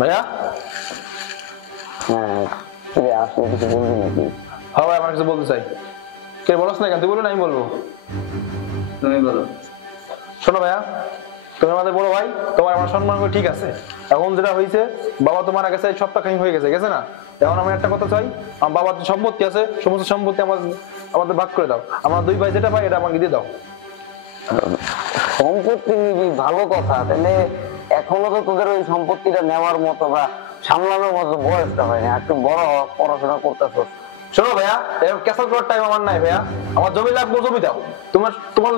ভাইয়া হ্যাঁ তুই আসলে কিছু বলবি নাকি? হ্যাঁ ভাই আমার কিছু বলতে চাই। কে বলছ না কেন? তুই বলো না আমি বলবো। তুমি বলো। শোনো ভাইয়া, তুমি আমাদের বড় ভাই, তোমার আমার সম্মান করে ঠিক আছে। এখন যেটা হয়েছে, বাবা তোমার আগে চাই সপ্তাহখানি হয়ে গেছে, গেছে না? এখন আমি একটা কথা চাই, আমার বাবার যে সম্পত্তি আছে সমস্ত সম্পত্তি আমাদের ভাগ করে দাও। আমরা দুই ভাই যেটা পাই এটা আমাকে দিয়ে দাও। সম্পত্তি নিবি ভালো কথা, তাহলে এখনো তো তোদের ওই সম্পত্তিটা নেওয়ার মতো বা সামলানোর মতো বয়সটা হয়নি। একটু বড় হ, পড়াশোনা করতেছো। শোনো ভাইয়া, এরকম ক্যাসেল করার টাইম আমার নাই ভাইয়া। আমার জমি লাগবে, জমি দাও। তোমার তোমার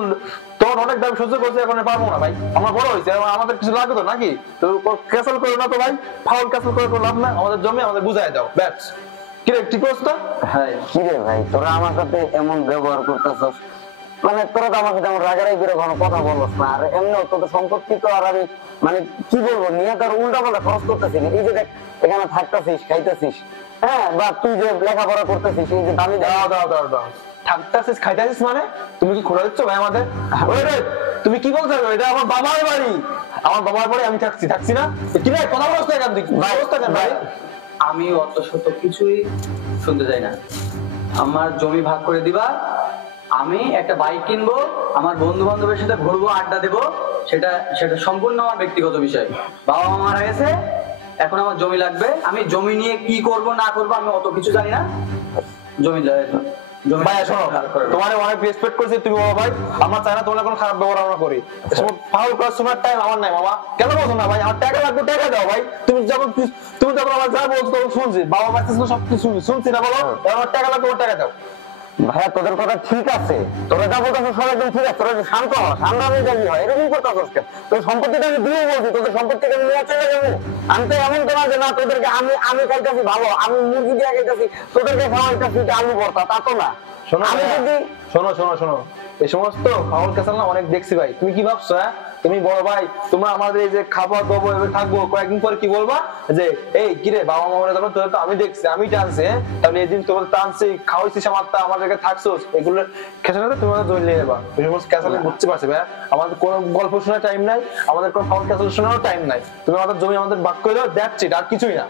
তোমার অনেক দাম সহ্য করছে, এখন পারবো না ভাই। আমরা বড় হয়েছে, আমাদের কিছু লাগবে তো নাকি? তো ক্যাসেল করো না তো ভাই, ফাউল ক্যাসেল করে কোনো লাভ না। আমাদের জমি আমাদের বুঝাই দাও, ব্যাস। কি রে, ঠিক করছ তো? হ্যাঁ কি রে ভাই, তোরা আমার সাথে এমন ব্যবহার করতেছস, মানে তোরা তো আমার সাথে আমার রাগারাগি করে কোনো কথা বলছ না। আর এমনিও তোদের সম্পত্তি তো আর আমি মানে কি বলবো, নিয়ে তো আর উল্টা পাল্টা খরচ করতেছি না। এই যে দেখ এখানে থাকতেছিস, খাইতেছিস, হ্যাঁ, বা তুই যে লেখাপড়া করতেছিস, এই যে দামি দাও দাও দাও দাও। থাকতাছিস খাইতাছিস মানে তুমি কি খোলা দিচ্ছ ভাই আমাদের? ওরে তুমি কি বলছো? এটা আমার বাবার বাড়ি, আমার বাবার বাড়ি, আমি থাকছি থাকছি না। কি রে কথা বলছ না কেন? তুই ভাই অবস্থা কেন ভাই? আমি অত শত কিছুই শুনতে চাই না। আমার জমি ভাগ করে দিবা, আমি একটা বাইক কিনবো, আমার বন্ধু বান্ধবের সাথে ঘুরবো, আড্ডা দেবো, সেটা সেটা সম্পূর্ণ আমার ব্যক্তিগত বিষয়। বাবা মা মারা গেছে, এখন আমার জমি লাগবে। আমি জমি নিয়ে কি করব না করব আমি অত কিছু জানি না। জমি ভাইয়া শোনো, তোমার অনেক রেসপেক্ট করছি, তুমি বলো ভাই। আমার চাই না তোমার কোনো খারাপ ব্যবহার আমরা করি। ফাউল করার সময় টাইম আমার নাই মামা। কেন বলছো না ভাই? আমার টাকা লাগবে, টাকা দাও ভাই। তুমি যখন আমার যা বলছো তখন শুনছি, বাবা বাচ্চা সবকিছু শুনছি না, বলো আমার টাকা লাগবে, ওর টাকা দাও। ভাইয়া তোদের কথা ঠিক আছে, তোরা যা বলতেছিস সব একদম ঠিক আছে। তোরা শান্ত হ, শান্ত হয়ে যাবি হয়, এরকম করতেছিস কেন? তোর সম্পত্তিটা আমি দিয়ে বলছি, তোদের সম্পত্তিটা আমি নিয়ে চলে যাবো। আমি তো এমন তোমার যে না তোদেরকে আমি খাইতেছি ভালো, আমি মুরগি দিয়ে খাইতেছি, তোদেরকে খাওয়াইতেছি আমি বর্তা, তা তো না। শোনো আমি যদি শোনো শোনো শোনো, এই সমস্ত ফাউল ক্যাসাল না অনেক দেখছি ভাই। তুমি কি ভাবছো? হ্যাঁ তুমি বড় ভাই, তোমরা আমাদের এই যে খাবার দাবো এবার থাকবো, কয়েকদিন পরে কি বলবা যে এই কিরে বাবা মা মরে যাবে, তোদের তো আমি দেখছি, আমি টানছি। হ্যাঁ তাহলে এই দিন তোমাদের টানছি, খাওয়াইছিস, আমার জায়গায় থাকছোস, এগুলো খেসালে তোমাদের দই নিয়ে যাবা। ওই সমস্ত ক্যাসালে বুঝতে পারছি ভাই। আমাদের কোনো গল্প শোনার টাইম নাই, আমাদের কোনো ফাউল ক্যাসাল শোনারও টাইম নাই। তুমি আমাদের জমি আমাদের ভাগ করে দাও, দ্যাটস ইট, আর কিছুই না।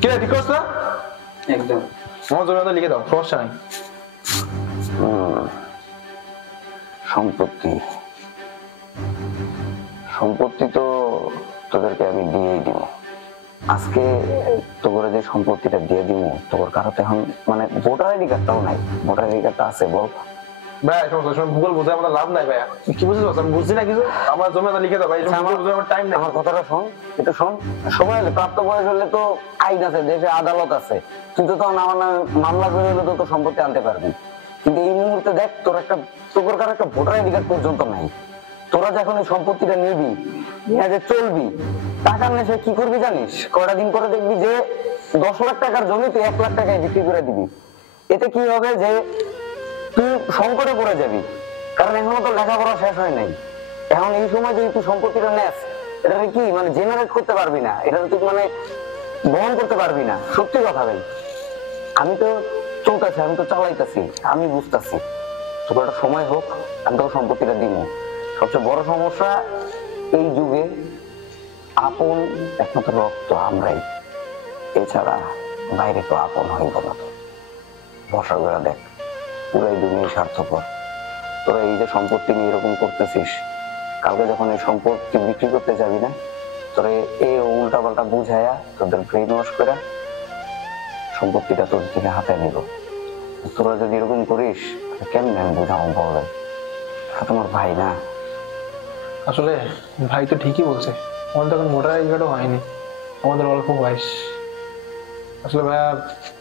কিরে ঠিক করছ না? একদম আমার জমি আমাদের লিখে দাও, সমস্যা নাই। সম্পত্তি সম্পত্তি তো তোদেরকে আমি দিয়েই দিব। আজকে তোর যে সম্পত্তিটা দিয়ে দিব, তোর কারোতে এখন মানে ভোটার আইডি কার্ডটাও নাই। ভোটার আইডি কার্ডটা আছে বল ভাই? ভূগোল বুঝে আমাদের লাভ নাই ভাইয়া। কি বুঝতে পারছো? আমি বুঝছি না কিছু। আমার জমি আমাদের লিখে দাও ভাই, আমার টাইম নেই। আমার কথাটা শোন, একটু শোন। সময় হলে প্রাপ্ত বয়স হলে তো আইন আছে, দেশে আদালত আছে। তুই তো তখন আমার নামে মামলা করে হলে তো তোর সম্পত্তি আনতে পারবি। কিন্তু এই মুহূর্তে দেখ তোর কারো একটা ভোটার আইডি কার্ড পর্যন্ত নাই। তোরা যখন এই সম্পত্তিটা নিবি, নিয়ে যে চলবি, টাকা নেশে কি করবি জানিস? কয়টা দিন পরে দেখবি যে 10 লাখ টাকার জমি তুই 1 লাখ টাকায় বিক্রি করে দিবি। এতে কি হবে যে তুই সংকটে পড়ে যাবি, কারণ এখনো তো লেখাপড়া শেষ হয় নাই। এখন এই সময় যদি তুই সম্পত্তিটা নেস, এটা কি মানে জেনারেট করতে পারবি না, এটা তুই মানে বহন করতে পারবি না। সত্যি কথা ভাই, আমি তো চলতেছি, আমি তো চালাইতেছি, আমি বুঝতেছি। তোর একটা সময় হোক, আমি তোকে সম্পত্তিটা দিব। সবচেয়ে বড় সমস্যা এই যুগে আপন একমাত্র রক্ত আমরাই, এছাড়া বাইরে তো আপন হইব না। তো ভরসা করে দেখ, পুরাই দুনিয়া স্বার্থপর। তোরা এই যে সম্পত্তি নিয়ে এরকম করতেছিস, কালকে যখন এই সম্পত্তি বিক্রি করতে যাবি না, তোরা এই উল্টা পাল্টা বুঝাইয়া তোদের ব্রেন ওয়াশ করে সম্পত্তিটা তোর থেকে হাতে নিব। তোরা যদি এরকম করিস কেমনে আমি বুঝাবো বলবেন? তোমার ভাই না? আসলে ভাই তো ঠিকই বলছে, আমাদের এখন ভোটার আইডি কার্ডও হয়নি, আমাদের অল্প বয়স। আসলে ভাইয়া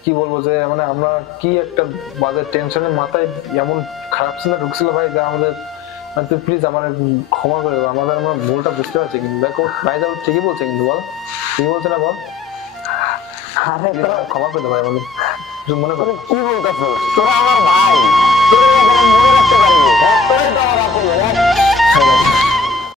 কি বলবো যে মানে আমরা কি একটা বাজে টেনশনের মাথায় এমন খারাপ চিন্তা ঢুকছিল ভাই, যা আমাদের তুই প্লিজ আমার ক্ষমা করে দেবো। আমরা ভুলটা বুঝতে পারছি, কিন্তু দেখো ভাই যা ঠিকই বলছে, কিন্তু বল ঠিকই বলছে না বল? আরে ক্ষমা করে দেবো ভাই, বলি মনে করে কি বলতেছ? তোরা আমার ভাই, তোরা মনে রাখতে পারবি। তোরাই তো আমার আপন।